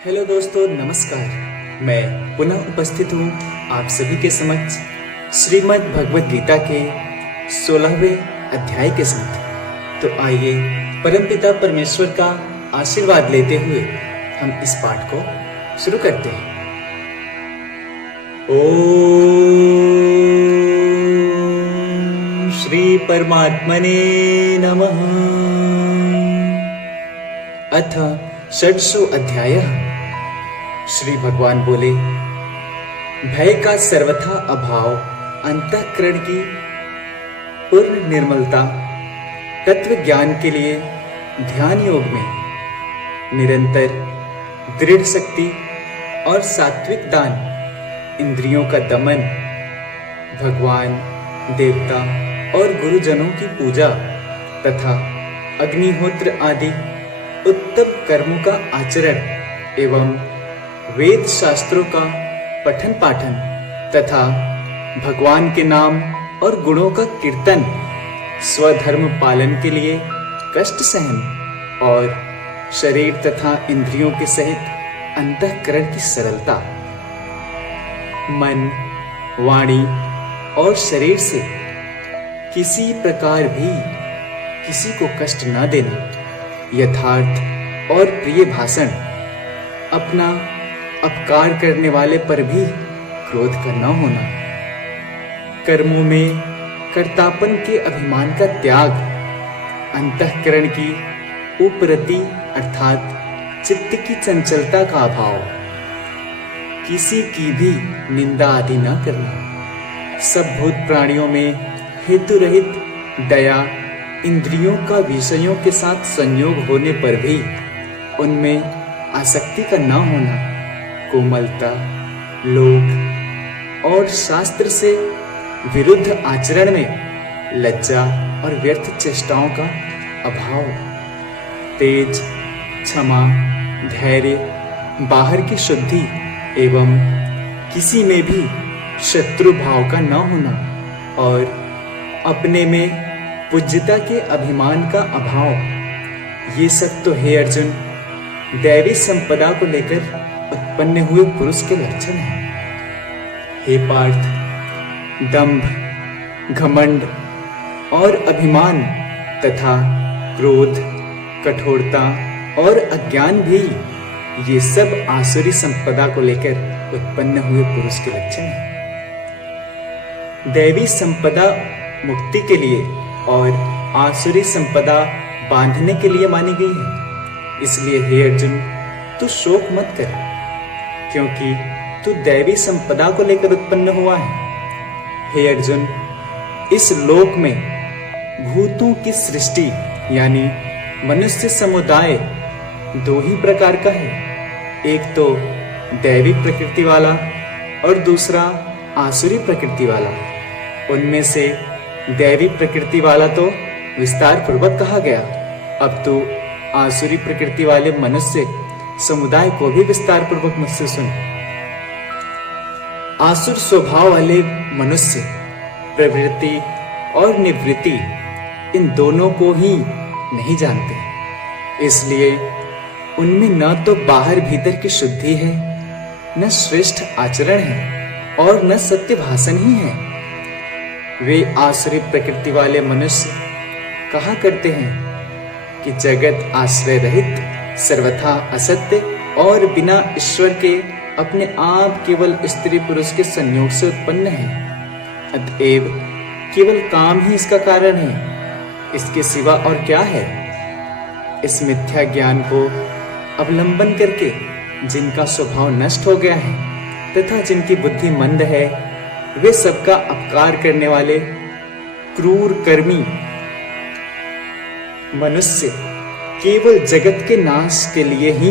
Hello दोस्तों, नमस्कार। मैं पुनः उपस्थित हूँ आप सभी के समक्ष श्रीमद् भगवत गीता के 16वें अध्याय के साथ। तो आइए परमपिता परमेश्वर का आशीर्वाद लेते हुए हम इस पाठ को शुरू करते हैं। ओम श्री परमात्मने नमः। अथ षष्ठो अध्यायः। श्री भगवान बोले, भय का सर्वथा अभाव, अंतःकरण की पूर्ण निर्मलता, तत्व ज्ञान के लिए ध्यान योग में निरंतर दृढ़ शक्ति और सात्विक दान, इंद्रियों का दमन, भगवान, देवता और गुरुजनों की पूजा तथा अग्निहोत्र आदि उत्तम कर्मों का आचरण एवं वेद शास्त्रों का पठन पाठन तथा भगवान के नाम और गुणों का कीर्तन, स्वधर्म पालन के लिए कष्ट सहन और शरीर तथा इंद्रियों के सहित अंतःकरण की सरलता, मन, वाणी और शरीर से किसी प्रकार भी किसी को कष्ट न देना, यथार्थ और प्रिय भाषण, अपना अपकार करने वाले पर भी क्रोध का न होना, कर्मों में कर्तापन के अभिमान का त्याग, अंतःकरण की उपरति अर्थात चित्त की चंचलता का अभाव, किसी की भी निंदा आदि न करना, सब भूत प्राणियों में हेतु रहित दया, इंद्रियों का विषयों के साथ संयोग होने पर भी उनमें आसक्ति का न होना, कोमलता, लोभ और शास्त्र से विरुद्ध आचरण में लज्जा और व्यर्थ चेष्टाओं का अभाव, तेज, क्षमा, धैर्य, बाहर की शुद्धि एवं किसी में भी शत्रु भाव का न होना और अपने में पूज्यता के अभिमान का अभाव, ये सब तो हे अर्जुन दैवी संपदा को लेकर उत्पन्न हुए पुरुष के लक्षण हैं। हे पार्थ, दंभ, घमंड और अभिमान तथा क्रोध, कठोरता और अज्ञान भी ये सब आसुरी संपदा को लेकर उत्पन्न हुए पुरुष के लक्षण हैं। दैवी संपदा मुक्ति के लिए और आसुरी संपदा बांधने के लिए मानी गई है। इसलिए हे अर्जुन, तू शोक मत कर, क्योंकि तू दैवी संपदा को लेकर उत्पन्न हुआ है। हे अर्जुन, इस लोक में भूतों की सृष्टि यानी मनुष्य समुदाय दो ही प्रकार का है, एक तो दैवी प्रकृति वाला और दूसरा आसुरी प्रकृति वाला। उनमें से दैवी प्रकृति वाला तो विस्तार पूर्वक कहा गया, अब तो आसुरी प्रकृति वाले मनुष्य समुदाय को भी विस्तार पूर्वक मुझसे सुन। आसुर स्वभाव वाले मनुष्य प्रवृत्ति और निवृत्ति इन दोनों को ही नहीं जानते, इसलिए उनमें न तो बाहर भीतर की शुद्धि है, न श्रेष्ठ आचरण है और न सत्य भाषण ही है। वे आसुरी प्रकृति वाले मनुष्य कहा करते हैं कि जगत आश्रय रहित, सर्वथा असत्य और बिना ईश्वर के अपने आप केवल स्त्री पुरुष के संयोग से उत्पन्न है। अतएव केवल काम ही इसका कारण है, इसके सिवा और क्या है। इस मिथ्या ज्ञान को अवलंबन करके जिनका स्वभाव नष्ट हो गया है तथा जिनकी बुद्धि मंद है, वे सबका अपकार करने वाले क्रूर कर्मी मनुष्य केवल जगत के नाश के लिए ही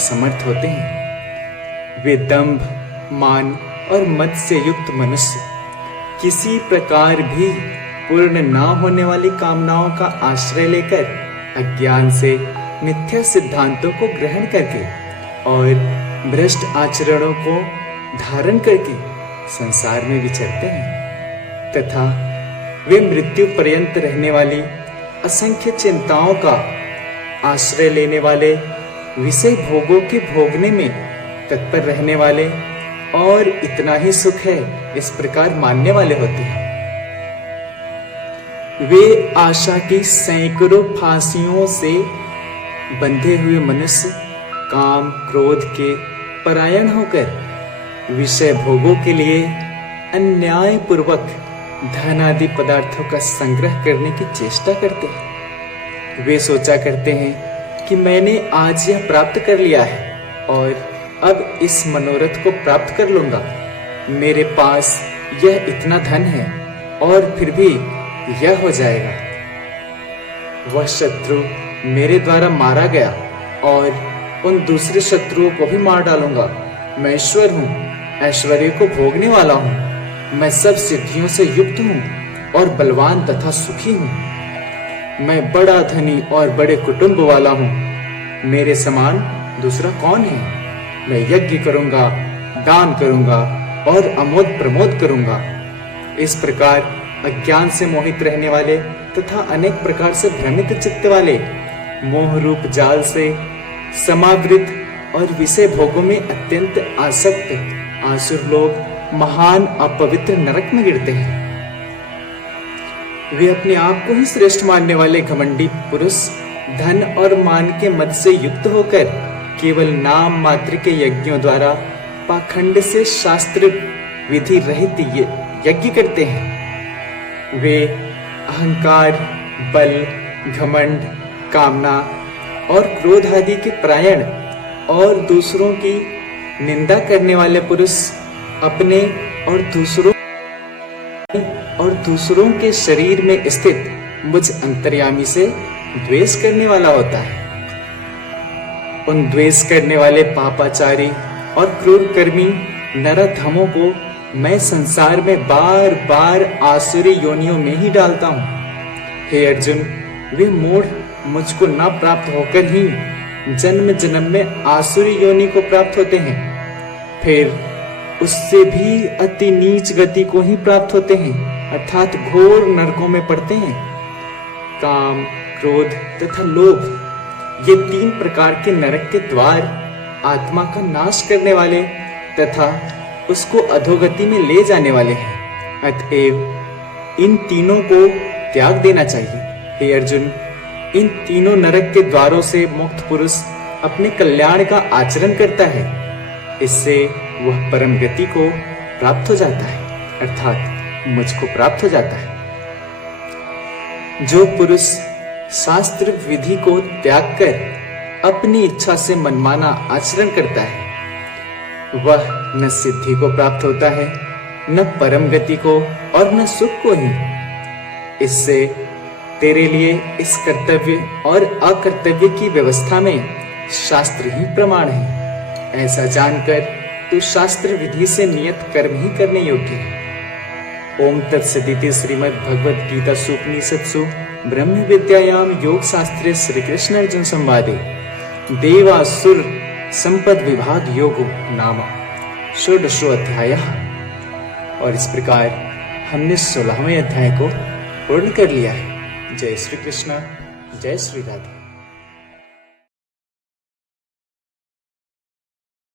समर्थ होते हैं। वे दंभ, मान और मद से युक्त मनुष्य किसी प्रकार भी पूर्ण ना होने वाली कामनाओं का आश्रय लेकर अज्ञान से मिथ्या सिद्धांतों को ग्रहण करके और भ्रष्ट आचरणों को धारण करके संसार में विचरते हैं तथा वे मृत्यु पर्यंत रहने वाली असंख्य चिंताओं का आश्रय लेने वाले विषय भोगों के भोगने में तत्पर रहने वाले और इतना ही सुख है इस प्रकार मानने वाले होते हैं। वे आशा की सैकड़ों फांसियों से बंधे हुए मनुष्य काम क्रोध के परायण होकर विषय भोगों के लिए अन्याय पूर्वक धन आदि पदार्थों का संग्रह करने की चेष्टा करते हैं। वे सोचा करते हैं कि मैंने आज यह प्राप्त कर लिया है और अब इस मनोरथ को प्राप्त कर लूंगा। मेरे पास यह इतना धन है और फिर भी यह हो जाएगा। वह शत्रु मेरे द्वारा मारा गया और उन दूसरे शत्रुओं को भी मार डालूंगा। मैं ईश्वर हूँ, ऐश्वर्य को भोगने वाला हूँ। मैं सब सिद्धियों से युक्त हूँ और बलवान तथा सुखी हूँ। मैं बड़ा धनी और बड़े कुटुंब वाला हूँ। मेरे समान दूसरा कौन है? मैं यज्ञ करूंगा, दान करूंगा और अमोद प्रमोद करूंगा। इस प्रकार अज्ञान से मोहित रहने वाले तथा अनेक प्रकार से भ्रमित चित्त वाले मोह रूप जाल से समावृत और विषय भोगों में अत्यंत आसक्त आसुर लोग महान अपवित्र नरक में गिरते हैं। वे अपने आप को ही श्रेष्ठ मानने वाले घमंडी पुरुष धन और मान के मद से युक्त होकर केवल नाम मात्र के यज्ञों द्वारा पाखंड से शास्त्र विधि रहित यज्ञ करते हैं। वे अहंकार, बल, घमंड, कामना और क्रोध आदि के परायण और दूसरों की निंदा करने वाले पुरुष अपने और दूसरों के शरीर में स्थित मुझ अंतर्यामी से द्वेष करने वाला होता है। उन द्वेष करने वाले पापाचारी और क्रूर कर्मी नराधमों को मैं संसार में बार बार आसुरी योनियों में ही डालता हूँ। हे अर्जुन, वे मूढ़ मुझको न प्राप्त होकर ही जन्म जन्म में आसुरी योनि को प्राप्त होते हैं, फिर उससे भी अति नीच गति को ही प्राप्त होते हैं, अर्थात घोर नरकों में पड़ते हैं। काम, क्रोध तथा लोभ ये तीन प्रकार के नरक के द्वार आत्मा का नाश करने वाले तथा उसको अधोगति में ले जाने वाले हैं। अतएव इन तीनों को त्याग देना चाहिए। हे अर्जुन, इन तीनों नरक के द्वारों से मुक्त पुरुष अपने कल्याण का आचरण करता है। इससे वह परम गति को प्राप्त हो जाता है, अर्थात मुझको प्राप्त हो जाता है। जो पुरुष शास्त्र विधि को त्याग कर अपनी इच्छा से मनमाना आचरण करता है, वह न सिद्धि को प्राप्त होता है, न परम गति को और न सुख को ही। इससे तेरे लिए इस कर्तव्य और अकर्तव्य की व्यवस्था में शास्त्र ही प्रमाण है। ऐसा जानकर तू शास्त्र विधि से नियत कर्म ही करने योग्य है। ओम तत्सदिति श्रीमद् भगवद गीता सूपनिषत्सु ब्रह्म विद्यायाम योग शास्त्रे श्री कृष्ण अर्जुन संवादे देवासुर संपद विभाग योगो नाम षोडशो अध्यायः। और इस प्रकार हमने 16वें अध्याय को पूर्ण कर लिया है। जय श्री कृष्ण, जय श्री राधे।